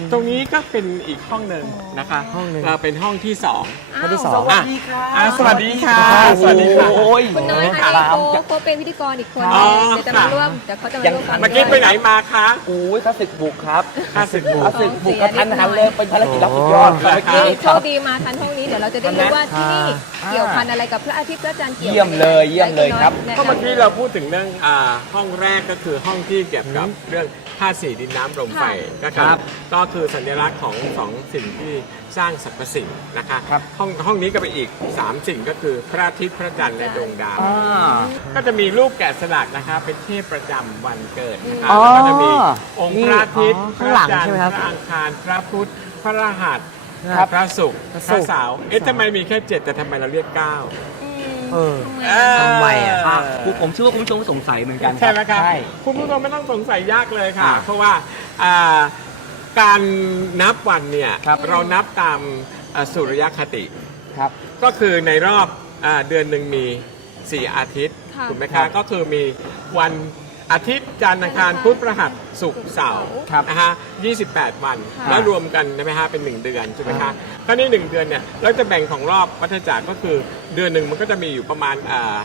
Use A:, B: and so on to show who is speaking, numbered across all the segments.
A: ตรงนี้ก็เป็นอีกห้องหนึ่งนะคะห้องหนึ่งเป็นห้องที่สอง
B: ห้องที่สอง
A: สวัสดีค่ะสวัสดีค่ะสวัสดีค่ะ
B: คุณเนยค่ะโคเป็นพิธีกรอีกคนเดี๋ยวจะมาร่วมเดี๋ยวเขาจะมาร่วมฟัง
A: เมื่อกี้ไปไหนมาคะ
C: โอ้ยข้าศึกบุกครับ
A: ข้าศึกบุก
C: ข้าศึกบุกกระทันหันเลยเป็นภารกิจรับผิดชอบเมื่อกี้
B: โชคดีมาทันห้องนี้เดี๋ยวเราจะได้รู้ว่าที่นี่เกี่ยวพันอะไรกับพระอาทิตย์พระจันทร์เกี่ยว
C: เยี่ยมเลยครับ
A: ก็เมื่อกี้เราพูดถึงเรื่องห้องแรกก็คือห้องที่เกี่ยวกับเรื่องธาตุสี่ดินน้ำลมไฟก็คือสัญลักษณ์ของสองสิ่งที่สร้างสรรพสิ่งนะคะห้องนี้ก็เป็นอีก3สิ่งก็คือพระอาทิตย์พระจันทร์และดวงดาวก็จะมีรูปแกะสลักนะคะเป็นเทพประจำวันเกิดนะคะแล้วก็จะมีองค์พระอาทิตย์พระจันทร์พระอังคารพระพุธพระรหัสพระศุกร์พระเสาร์ทำไมมีแค่7แต่ทำไมเราเรียก9
B: ทำไมอ่ะ
C: ผมเชื่อว่าคุณผู้ชมสงสัยเหมือนกัน
A: ใช่ไหมครับคุณผู้ชมไม่ต้องสงสัยยากเลยค่ะเพราะว่าการนับวันเนี่ยเรานับตามสุริยคติก็คือในรอบเดือนหนึ่งมี4อาทิตย์ถูกไหมคะก็คือมีวันอาทิตย์จันทร์อังคารพุธพฤหัสศุกร์เสาร์นะฮะ28 วันแล้วรวมกันใช่ไหมฮะเป็น1เดือนใช่ไหมคะคราวนี้1เดือนเนี่ยเราจะแบ่งของรอบวัฏจักรก็คือเดือนหนึ่งมันก็จะมีอยู่ประมาณ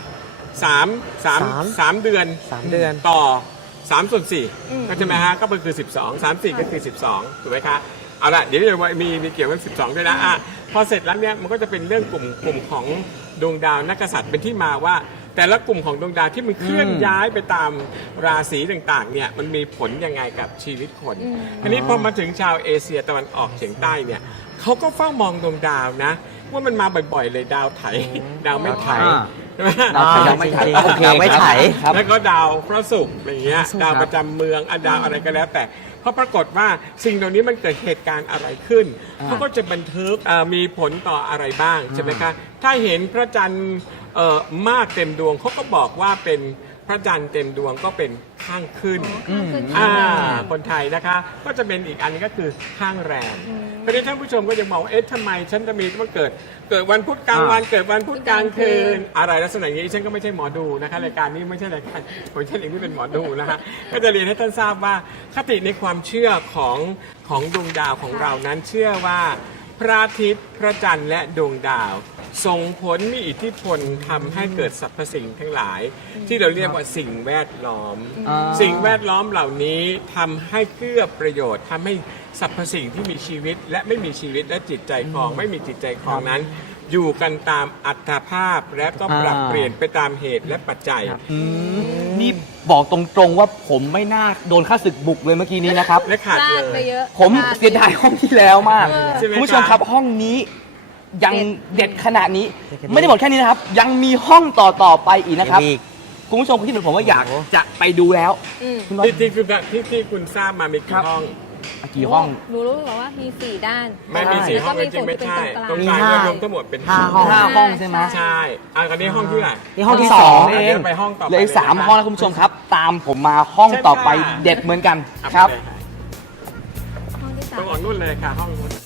A: 3 เดือนต่อ3 ส่วน 4ก็ใช่ไหมฮะก็คือ12 3 4ก็คือ12ถูกไหมคะเอาละเดี๋ยวจะมีเกี่ยวกับ12ด้วยนะพอเสร็จแล้วเนี่ยมันก็จะเป็นเรื่องกลุ่มของดวงดาวนักกษัตริย์เป็นที่มาว่าแต่ละกลุ่มของดวงดาวที่มันเคลื่อนย้ายไปตามราศีต่างๆเนี่ยมันมีผลยังไงกับชีวิตคนทีนี้พอมาถึงชาวเอเชียตะวันออกเฉียงใต้เนี่ยเขาก็เฝ้ามองดวงดาวนะว่ามันมาบ่อยๆเลยดาวไถดาวไม่ไถ
C: ดาวไม่ไถดาวไม่ไถ
A: แล้วก็ดาวพระศุกร์อะไรเงี้ยดาวประจำเมืองดาวอะไรก็แล้วแต่เพราะปรากฏว่าสิ่งเหล่านี้มันเกิดเหตุการณ์อะไรขึ้นเขาก็จะบันทึกมีผลต่ออะไรบ้างใช่ไหมคะถ้าเห็นพระจันทร์มากเต็มดวงเขาก็บอกว่าเป็นพระจันทร์เต็มดวงก็เป็นข้างขึ้นคนไทยนะคะก็จะเป็นอีกอันก็คือข้างแรมประเด็นท่านผู้ชมก็จะมองเอ๊ะทำไมฉันจะมีต้องเกิดวันพุธกลางวันเกิดวันพุธกลางคืนอะไรลักษณะนี้ฉันก็ไม่ใช่หมอดูนะคะรายการนี้ไม่ใช่รายการของฉันเองที่เป็นหมอดูนะคะก็จะเรียนให้ท่านทราบว่าคติในความเชื่อของดวงดาวของเรานั้นเชื่อว่าพระอาทิตย์พระจันทร์และดวงดาวส่งผลมีอิทธิพลทำให้เกิดสรรพสิ่งทั้งหลายที่เราเรียกว่าสิ่งแวดล้อมสิ่งแวดล้อมเหล่านี้ทำให้เกื้อประโยชน์ทำให้สรรพสิ่งที่มีชีวิตและไม่มีชีวิตและจิตใจครองไม่มีจิตใจครองนั้นอยู่กันตามอัตภาพและก็ปรับเปลี่ยนไปตามเหตุและปัจจัย
C: นี่บอกตรงๆว่าผมไม่น่าโดนข้าศึกบุกเลยเมื่อกี้นี้นะครับ
A: และขาดเลย
C: ผมเสียดายห้องที่แล้วมากคุณผู้ชมครับห้องนี้ยังเด็ดขนาดนี้ไม่ได้หมดแค่นี้นะครับยังมีห้องต่อไปอีกนะครับคุณผู้ชมที่เหมือนผมว่าอยากจะไปดูแล้ว
A: ที่คุณทราบมามีกี่ห้อง
B: รู้หรอว่ามี4ด้าน
A: ไม่มี4ห้องจริงไม่ใช่ตรงกลางรวมทั้งหมดเป็น
C: 5 ห้องใช่ไหม
A: ใช่อันนี้ห้องที่ไหน
C: นี่ห้องที่2เอง
A: ไปห้องต่อไป
C: เลย3ห้องนะคุณผู้ชมครับตามผมมาห้องต่อไปเด็ดเหมือนกันครับ
B: ห้องที่3
A: ต้องออกนู่นเลยค่ะห้องนู้น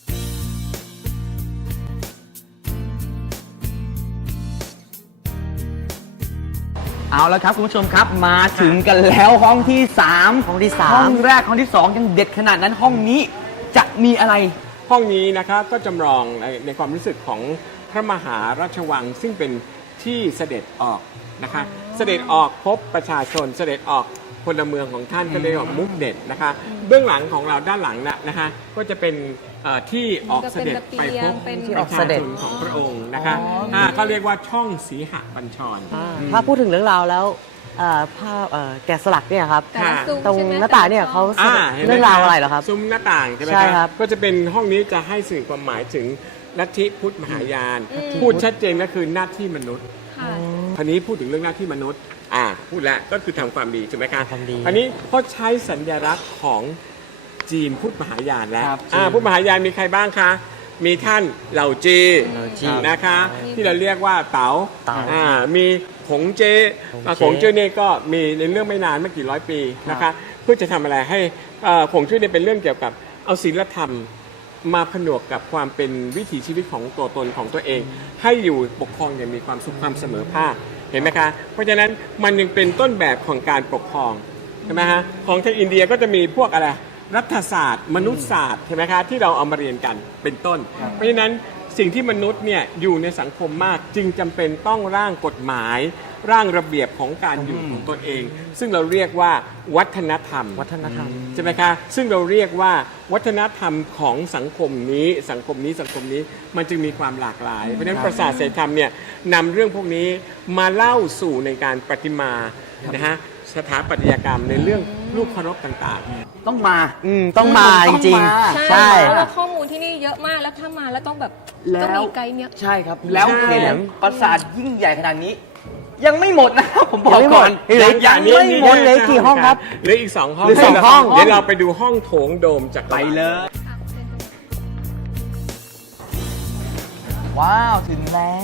C: เอาแล้วครับคุณผู้ชมครับมาถึงกันแล้วห้องที่3ห้องแรกห้องที่2ยังเด็ดขนาดนั้นห้องนี้จะมีอะไร
A: ห้องนี้นะครับก็จำลองในความรู้สึกของพระมหาราชวังซึ่งเป็นที่เสด็จออกนะคะเสด็จออกพบประชาชนเสด็จออกพลเมืองของท่านก็เรียกว่ามุกเด็ดนะคะเบื้องหลังของเราด้านหลังนะคะก็จะเป็นที่ออกเสด็จไปพบประชาชนของพระองค์นะคะเขาเรียกว่าช่องสีหบัญชร
D: ถ้าพูดถึงเรื่องราวแล้วภาพแกะสลักเนี่ยครับตรงหน้าต่างเนี่ยเขาเรื่องราวอะไรเหรอครับ
A: ซุ้มหน้าต่างใช่ไหมครับก็จะเป็นห้องนี้จะให้สื่อความหมายถึงลัทธิพุทธมหายานพูดชัดเจนก็คือหน้าที่มนุษย์คราวนี้พูดถึงเรื่องหน้าที่มนุษย์พูดแล้วก็คือทำความดีใช่ไหมครับอันนี้เขาใช้สัญลักษณ์ของจีนพุทธมหายานแล้วพุทธมหายานมีใครบ้างคะมีท่านเหล่าจีนะคะที่เราเรียกว่าเต๋ามีขงเจเนี่ยก็มีในเรื่องไม่นานไม่กี่ร้อยปีนะคะเพื่อจะทำอะไรให้ขงเจเนี่ยเป็นเรื่องเกี่ยวกับเอาศีลธรรมมาผนวกกับความเป็นวิถีชีวิตของตัวตนของตัวเองให้อยู่ปกครองอย่างมีความสุขความเสมอภาคเห็นไหมคะเพราะฉะนั้นมันยังเป็นต้นแบบของการปกครองใช่ไหมฮะของทางอินเดียก็จะมีพวกอะไรรัฐศาสตร์ มนุษยศาสตร์ใช่ไหมคะที่เราเอามาเรียนกันเป็นต้น เพราะฉะนั้นสิ่งที่มนุษย์เนี่ยอยู่ในสังคมมากจึงจำเป็นต้องร่างกฎหมาย ร่างระเบียบของการอยู่ของตนเอง ซึ่งเราเรียกว่าวัฒนธรรม
D: วัฒนธรรม
A: ใช่ไหมคะซึ่งเราเรียกว่าวัฒนธรรมของสังคมนี้สังคมนี้มันจึงมีความหลากหลาย เพราะฉะนั้นประสาทเสธรรมเนี่ยนำเรื่องพวกนี้มาเล่าสู่ในการประติมานะฮะสถาปัตยกรรมในเรื่องรูปเคารพต่างๆ
C: ต้องมา
D: ต้องมาจริง
C: ใช่
B: เพราะว่าข้อมูลที่นี่เยอะมากแล้วถ้ามาแล้วต้องแบบ
C: แล้ว
B: ต้องมีไกด์เนี่ย
C: ใช่ครับ แล้ว
A: ใช่
C: เห็นปราสาทยิ่งใหญ่ขนาดนี้ ยังไม่หมดนะครับผมบอก
D: ยังไม่หม
C: ก่
D: ด
C: อน
D: เหลือ
C: ยัง
D: นี่
C: ไม่หมด
D: เหลือกี่ห้องครับ
A: เหลืออีก2 ห้อง
C: เหลือสองห้อง
A: เดี๋ยวเราไปดูห้องโถงโดมจากร
C: ไป
A: วาล
C: เลย ว้าว ถึงแล้ว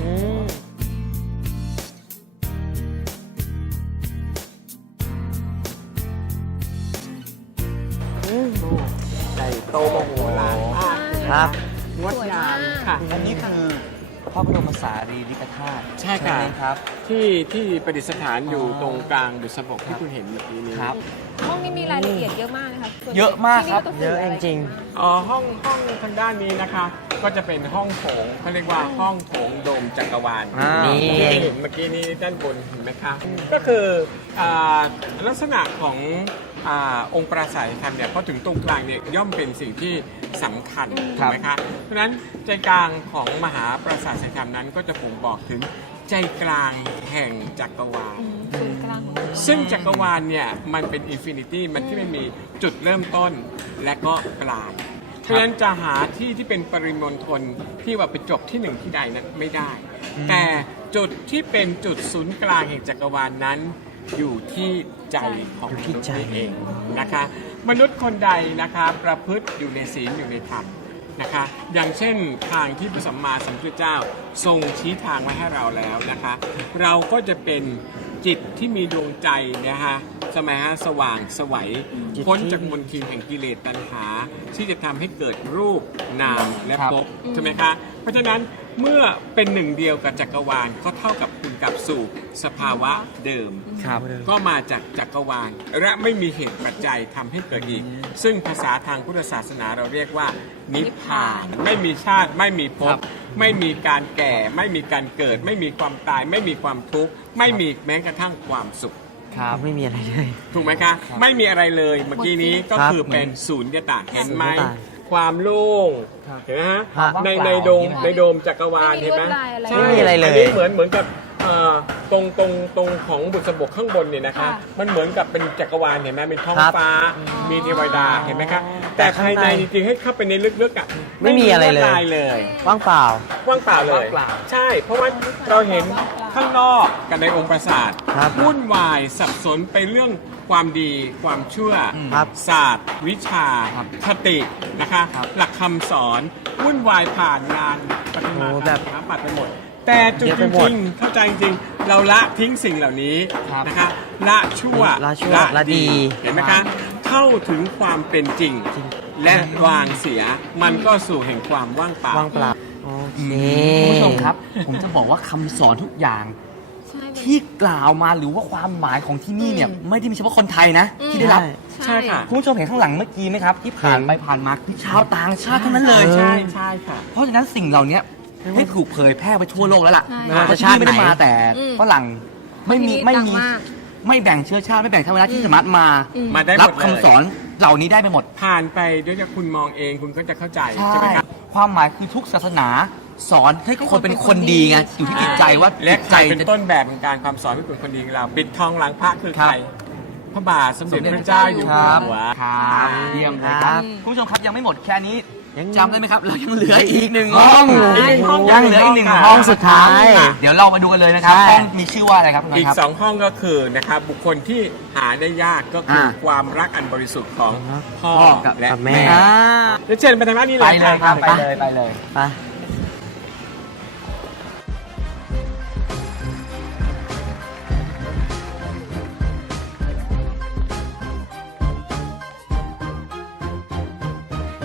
A: ใหญ่โตมโหฬารมาก
D: ครับ
A: งดงามค่ะ
C: อันนี้คือพระบรมสารีริกธาตุ
A: ใช่ค่ะ
C: ไหมครับ
A: ที่ประดิษฐานอยู่ตรงกลางบุษบกที่คุณเห็นเมื่อกี้นี้
C: ครับ
B: ห้องนี้มีรายละเอียดเยอะมากนะคะส่วน
C: เยอะมากครับ
B: ที่นี่
D: เยอะ
B: ก็
D: จริง
A: ห้องทางด้านนี้นะคะ ก็จะเป็นห้องโถงเขาเรียกว่าห้องโถงโดมจักรวาล
D: นี่
A: ที่เห็นเมื่อกี้นี้ด้านบนเห็นไหมคะก็คือลักษณะขององค์ปราสาทธรรมเนี่ยพอถึงตรงกลางเนี่ยย่อมเป็นสิ่งที่สำคัญถูกไหมคะเพราะฉะนั้นใจกลางของมหาปราสาทธรรมนั้นก็จะบ่งบอกถึงใจกลางแห่งจักรวาล
B: ศูนย์กลางของ
A: ซึ่งจักรวาลเนี่ยมันเป็นอินฟินิตี้มันที่ไม่มีจุดเริ่มต้นและก็ปลายเพราะฉะนั้นจะหาที่ที่เป็นปริมณฑลที่ว่าไปจบที่หนึ่งที่ใดนั้นไม่ได้ แต่จุดที่เป็นจุดศูนย์กลางแห่งจักรวาลนั้นอยู่ที่ใจของมนุษย์นี่เองนะคะมนุษย์คนใดนะคะประพฤติอยู่ในศีลอยู่ในธรรมนะคะอย่างเช่นทางที่พระสัมมาสัมพุทธเจ้าทรงชี้ทางไว้ให้เราแล้วนะคะเราก็จะเป็นจิตที่มีดวงใจนะคะสมัยฮะสว่างสวัยพ้นจากมลทินแห่งกิเลสตัณหา ที่จะทำให้เกิดรูปนามและภพใช่ไหมคะเพราะฉะนั้นเมื่อเป็นหนึ่งเดียวกับจักรวาลก็เท่ากับคุณกลับสู่สภาวะเดิม
C: ครับ
A: ก็มาจากจักรวาลและไม่มีเหตุปัจจัยทำให้เกิดอีก ซึ่งภาษาทางพุทธศาสนาเราเรียกว่า นิพพาน ไม่มีชาติไม่มีภพไม่มีการแก่ ไม่มีการเกิด ไม่มีความตาย ไม่มีความทุกข์ไม่มีแม้กระทั่งความสุข
C: ครับ
D: ไม่มีอะไรเลย
A: ถูกไหมคะ ไม่มีอะไรเลยเมื่อกี้นี้ก็คือเป็นศูนย์ตาเห็นไหม
D: ศูนย์ตา
A: ความโล่งเห็นไหมฮะ
D: ครับ
A: ในโดมจักรวาล
B: ไม่มี
A: เห็นไหม
B: ลวดลายอะไร
A: ใช่
D: ไม่มีอะไรเลย
A: นนี้เหมือนกับตรงของบุษบกข้างบนเนี่ยนะคะ
B: ค่ะ
A: มันเหมือนกับเป็นจักรวาลเห็นไหมเป็นท้อง
D: ครับ
A: ฟ้ามีเทวดาเห็นไหมคะแต่ภายในจริงๆให้เข้าไปในลึกๆอ่ะ
D: ไม่มีอะไรเลย
A: วดายเลย
D: ว่างเปล่า
A: ว่างเปล่าเลย
C: ว่างเปล่า
A: ใช่ เพราะว่าเราเห็นข้างนอกกับในองค์ปราสาท
D: ครับ
A: วุ่นวายสับสนไปเรื่องความดีความชั่ว
D: ครับ
A: ศาสตร์ วิชาคตินะคะหลักคำสอนวุ่นวายผ่านงานปฏิมา
D: โอ้
A: ทาง
D: แบบ
A: สถาปัตย์ไปหมด แต่จุด
D: เยอะ
A: จ
D: ไปหมด
A: ริงๆเข้าใจจริงๆเราละทิ้งสิ่งเหล่านี้
C: ครับ
A: นะคะละชั่ว
D: ละชั่วละดี
A: เห็นไหมคะเข้าถึงความเป็นจริง และวางเสียมันก็สู่แห่งความว่างเปล่า
D: ว่างเปล่า โอเค
C: คุณผู้ชมครับ ผมจะบอกว่าคำสอนทุกอย่าง
B: ใช่เป็น
C: ที่กล่าวมาหรือว่าความหมายของที่นี่เนี่ยไม่ได้มีเฉพาะคนไทยนะ ที่ได้รับ
A: ใช่ค่ะ
C: คุณผู้ชมเห็นข้างหลังเมื่อกี้ไหมครับ ที่ผ่านไปผ่านมาคือชาวต่างชาติทั้งนั้นเลย
A: ใช่ใช่ค่ะ
C: เพราะฉะนั้นสิ่งเหล่านี้ให้ถูกเผยแพร่ไปทั่วโลกแล้วล่ะ
B: ใช่
D: ไม่ว่า
C: เพ
D: จะ
C: ราะที่
D: ชาติ
C: นี่ไม่ได้
D: ไหน
C: มาแต่ฝรั่งไม่มี
B: ที่นี่
C: ไม่
B: ดัง
C: มี
B: มาก
C: ไม่แบ่งเชื้อชาติไม่แบ่งชาติเวลาที่สามารถมา
A: มาได้หม
C: รั
A: ด
C: บ
A: เลย
C: คำสอนเหล่านี้ได้ไปหมด
A: ผ่านไปด้วยจากคุณมองเองคุณก็จะเข้าใจใช่ไหมครับ
C: ความหมายคือทุกศาสนาสอนให้คนเป็นคนดีไงอยู่ที่จิตใจว่า
A: และ
C: จิต
A: ใค
C: ใจ
A: รเป็นต้นแบบของการความสอนให้เป็นคนดีของเราปิดทองหลังพระคือใคร พระบาทสมเด็จพระเจ้าอยู่
C: ครับ
A: หัว
C: ครับเยี่ยมเลยค
D: ครั
C: รับบ คุณผู้ชมครับยังไม่หมดแค่นี้
D: ยัง
C: จำได้ไหมครับ เรายังเหลืออีกหนึ่งห้อง
A: อีกห้อง
C: ยังเหลืออีกหนึ่ง
A: ค่ะ
C: ห้องสุดท้าย เดี๋ยวเรามาดูกันเลยนะครับ
D: ใช่
C: ห้องมีชื่อว่าอะไรครับคุณ
A: อีก
C: ครับ
A: สองห้องก็คือนะครับบุคคลที่หาได้ยากก็คือความรักอันบริสุทธิ์ของพ่อ
C: พ่อกับ
A: และ
D: แม่
A: แม่
C: อ่า
A: เดี๋ยวเชิญไปทางด้านนี้เล
C: ไป
A: ย
C: เลยครับ
A: ไป
C: ไปเลยไปเลย
D: ไป